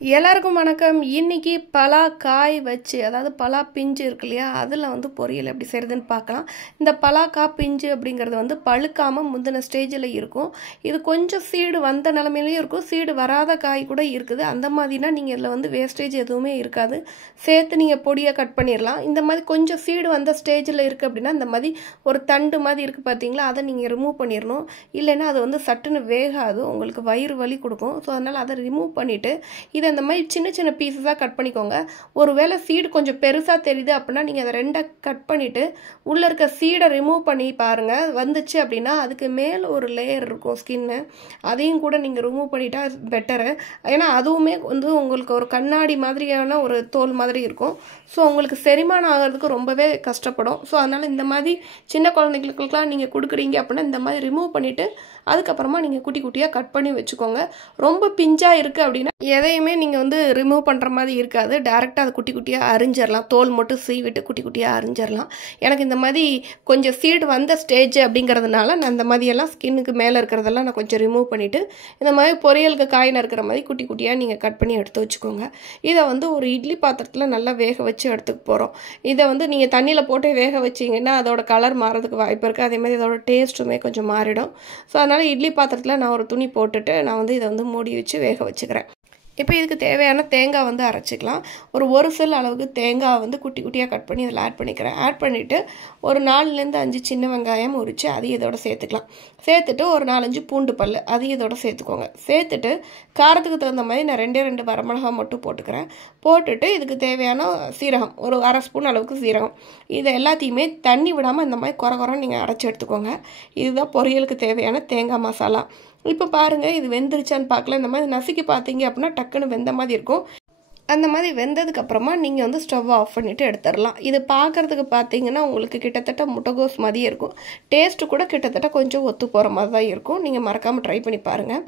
எல்லாருக்கும் வணக்கம். இன்னைக்கு பலா காய் வச்சு, அதாவது பலா பிஞ்சு இருக்கு இல்லையா, அதில் வந்து பொரியல் எப்படி செய்கிறதுன்னு பார்க்கலாம். இந்த பலாக்காய் பிஞ்சு அப்படிங்கிறது வந்து பழுக்காமல் முந்தின ஸ்டேஜில் இருக்கும். இது கொஞ்சம் சீடு வந்த நிலமையிலையும் இருக்கும், சீடு வராத காய் கூட இருக்குது. அந்த மாதிரினா நீங்கள் இதில் வந்து வேஸ்டேஜ் எதுவுமே இருக்காது, சேர்த்து நீங்கள் பொடியாக கட் பண்ணிடலாம். இந்த மாதிரி கொஞ்சம் சீடு வந்த ஸ்டேஜில் இருக்குது அப்படின்னா இந்த மாதிரி ஒரு தண்டு மாதிரி இருக்குது பார்த்தீங்களா, அதை நீங்கள் ரிமூவ் பண்ணிடணும். இல்லைன்னா அது வந்து சட்டுன்னு வேகாது, உங்களுக்கு வயிறு வலி கொடுக்கும். ஸோ அதனால் அதை ரிமூவ் பண்ணிவிட்டு இதை இந்த மாதிரி சின்ன சின்ன பீசஸாக கட் பண்ணிக்கோங்க. ஒருவேளை சீடு கொஞ்சம் பெருசாக தெரியுது அப்படின்னா நீங்கள் அதை ரெண்டாக கட் பண்ணிவிட்டு உள்ளே இருக்க சீடை ரிமூவ் பண்ணி பாருங்கள். வந்துச்சு அப்படின்னா அதுக்கு மேலே ஒரு லேயர் இருக்கும் ஸ்கின்னு, அதையும் கூட நீங்கள் ரிமூவ் பண்ணிட்டா பெட்டரு. ஏன்னா அதுவுமே வந்து உங்களுக்கு ஒரு கண்ணாடி மாதிரியான ஒரு தோல் மாதிரி இருக்கும். ஸோ உங்களுக்கு செரிமானம் ஆகிறதுக்கு ரொம்பவே கஷ்டப்படும். ஸோ அதனால் இந்த மாதிரி சின்ன குழந்தைங்களுக்குலாம் நீங்கள் கொடுக்குறீங்க அப்படின்னா இந்த மாதிரி ரிமூவ் பண்ணிவிட்டு அதுக்கப்புறமா நீங்கள் குட்டி குட்டியாக கட் பண்ணி வச்சுக்கோங்க. ரொம்ப பிஞ்சாக இருக்குது அப்படின்னா எதையுமே நீங்கள் வந்து ரிமூவ் பண்ணுற மாதிரி இருக்காது, டேரெக்டாக அது குட்டி குட்டியாக அரிஞ்சிடலாம். தோல் மட்டும் சீவிட்டு குட்டி குட்டியாக அரிஞ்சிடலாம். எனக்கு இந்த மாதிரி கொஞ்சம் சீடு வந்த ஸ்டேஜ் அப்படிங்கிறதுனால நான் இந்த மாதிரியெல்லாம் ஸ்கின்னுக்கு மேலே இருக்கிறதெல்லாம் நான் கொஞ்சம் ரிமூவ் பண்ணிவிட்டு இந்த மாதிரி பொரியலுக்கு காயின் இருக்கிற மாதிரி குட்டி குட்டியாக நீங்கள் கட் பண்ணி எடுத்து வச்சுக்கோங்க. இதை வந்து ஒரு இட்லி பாத்திரத்தில் நல்லா வேக வச்சு எடுத்துக்க போகிறோம். இதை வந்து நீங்கள் தண்ணியில் போட்டு வேக வச்சிங்கன்னா அதோட கலர் மாறதுக்கு வாய்ப்பு இருக்குது, அதே மாதிரி அதோட டேஸ்ட்டுமே கொஞ்சம் மாறிடும். ஸோ அதனால் இட்லி பாத்திரத்தில் நான் ஒரு துணி போட்டுட்டு நான் வந்து இதை வந்து மூடி வச்சு வேக வச்சுக்கிறேன். இப்போ இதுக்கு தேவையான தேங்காய் வந்து அரைச்சிக்கலாம். ஒரு செல் அளவுக்கு தேங்காய் வந்து குட்டி குட்டியாக கட் பண்ணி இதில் ஆட் பண்ணிக்கிறேன். ஆட் பண்ணிவிட்டு ஒரு 4லேருந்து 5 சின்ன வெங்காயம் உரித்து அதையும் இதோட சேர்த்துக்கலாம். சேர்த்துட்டு ஒரு 4-5 பூண்டு பல் அதையும் இதோட சேர்த்துக்கோங்க. சேர்த்துட்டு காரத்துக்கு தகுந்த மாதிரி நான் 2 வரமிளகா மட்டும் போட்டுக்கிறேன். போட்டுட்டு இதுக்கு தேவையான சீரகம், ஒரு அரை ஸ்பூன் அளவுக்கு சீரகம், இதை எல்லாத்தையுமே தண்ணி விடாமல் இந்த மாதிரி குறை நீங்கள் அரைச்சி எடுத்துக்கோங்க. இதுதான் பொரியலுக்கு தேவையான தேங்காய் மசாலா. இப்போ பாருங்கள், இது வெந்துருச்சான்னு பார்க்கல. இந்த மாதிரி நசுக்கி பார்த்தீங்க அப்படின்னா டக்குன்னு வெந்த மாதிரி இருக்கும். அந்த மாதிரி வெந்ததுக்கப்புறமா நீங்கள் வந்து ஸ்டவ் ஆஃப் பண்ணிவிட்டு எடுத்துடலாம். இது பார்க்குறதுக்கு பார்த்தீங்கன்னா உங்களுக்கு கிட்டத்தட்ட முட்டைகோஸ் மாதிரியே இருக்கும். டேஸ்ட்டு கூட கிட்டத்தட்ட கொஞ்சம் ஒத்து போகிற மாதிரி தான் இருக்கும். நீங்கள் மறக்காமல் ட்ரை பண்ணி பாருங்கள்.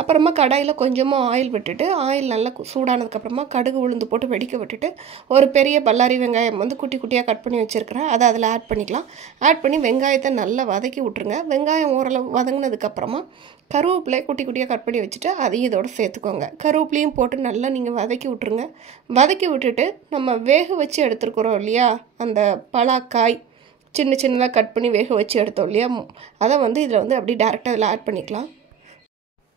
அப்புறமா கடாயில் கொஞ்சமாக ஆயில் விட்டுட்டு, ஆயில் நல்லா சூடானதுக்கப்புறமா கடுகு உளுந்து போட்டு வெடிக்க விட்டுட்டு ஒரு பெரிய பல்லாரி வெங்காயம் வந்து குட்டி குட்டியாக கட் பண்ணி வச்சுருக்கிறேன், அதை அதில் ஆட் பண்ணிக்கலாம். ஆட் பண்ணி வெங்காயத்தை நல்லா வதக்கி விட்ருங்க. வெங்காயம் ஓரளவு வதங்கினதுக்கப்புறமா கருவேப்பிலையை குட்டி குட்டியாக கட் பண்ணி வச்சுட்டு அதையும் இதோட சேர்த்துக்கோங்க. கருவேப்பிலையும் போட்டு நல்லா நீங்கள் வதக்கி விட்ருங்க. வதக்கி விட்டுட்டு நம்ம வேக வச்சு எடுத்துருக்குறோம் இல்லையா, அந்த பலாக்காய் சின்ன சின்னதாக கட் பண்ணி வேக வச்சு எடுத்தோம் இல்லையா, அதை வந்து இதில் வந்து அப்படியே டேரெக்டாக இதில் ஆட் பண்ணிக்கலாம்.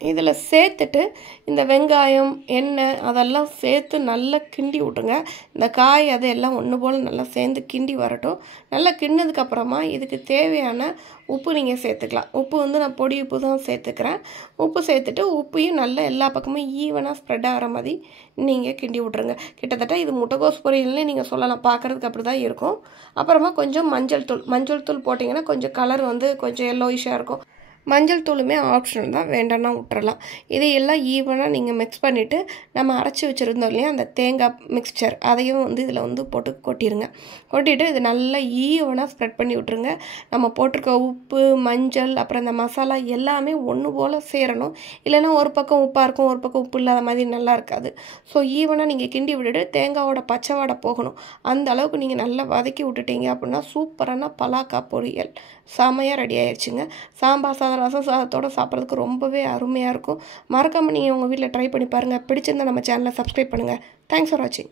இதில் சேர்த்துட்டு இந்த வெங்காயம் எண்ணெய் அதெல்லாம் சேர்த்து நல்லா கிண்டி விட்ருங்க. இந்த காய் அதையெல்லாம் ஒன்று போல் நல்லா சேர்ந்து கிண்டி வரட்டும். நல்லா கிண்டினதுக்கப்புறமா இதுக்கு தேவையான உப்பு நீங்கள் சேர்த்துக்கலாம். உப்பு வந்து நான் பொடி உப்பு தான் சேர்த்துக்கிறேன். உப்பு சேர்த்துட்டு உப்பையும் நல்லா எல்லா பக்கமும் ஈவனாக ஸ்ப்ரெட் ஆகிற மாதிரி நீங்கள் கிண்டி விட்ருங்க. கிட்டத்தட்ட இது முட்டைகோஸ் பொரியல்னே நீங்கள் சொல்லலாம், பார்க்குறதுக்கு அப்படி தான் இருக்கும். அப்புறமா கொஞ்சம் மஞ்சள் தூள் போட்டிங்கன்னா கொஞ்சம் கலர் வந்து கொஞ்சம் எல்லோயிஷாக இருக்கும். மஞ்சள் தூளுமே ஆப்ஷனல் தான், வேண்டாம்னா விட்டுறலாம். இது எல்லாம் ஈவனாக நீங்கள் மிக்ஸ் பண்ணிவிட்டு நம்ம அரைச்சி வச்சுருந்தோம் இல்லையா அந்த தேங்காய் மிக்ஸ்சர், அதையும் வந்து இதில் வந்து போட்டு கொட்டிடுங்க. கொட்டிட்டு இது நல்லா ஈவனாக ஸ்ப்ரெட் பண்ணி விட்ருங்க. நம்ம போட்டிருக்க உப்பு, மஞ்சள், அப்புறம் இந்த மசாலா எல்லாமே ஒன்று போல் சேரணும். இல்லைன்னா ஒரு பக்கம் உப்பாக இருக்கும், ஒரு பக்கம் உப்பு இல்லாத மாதிரி நல்லா இருக்காது. ஸோ ஈவனாக நீங்கள் கிண்டி விட்டுட்டு தேங்காயோட பச்சை வாடை போகணும், அந்த அளவுக்கு நீங்கள் நல்லா வதக்கி விட்டுட்டீங்க அப்படின்னா சூப்பரான பலாக்காய் பொரியல் செமையாக ரெடி ஆயிடுச்சுங்க. சாம்பார் சாதம், ரசம் சாதத்தோடு சாப்பிட்றதுக்கு ரொம்பவே அருமையாக இருக்கும். மறக்காமல் நீங்கள் உங்கள் வீட்டில் ட்ரை பண்ணி பாருங்கள். பிடிச்சிருந்தால் நம்ம சேனலை சப்ஸ்கிரைப் பண்ணுங்கள். தேங்க்ஸ் ஃபார் வாட்சிங்.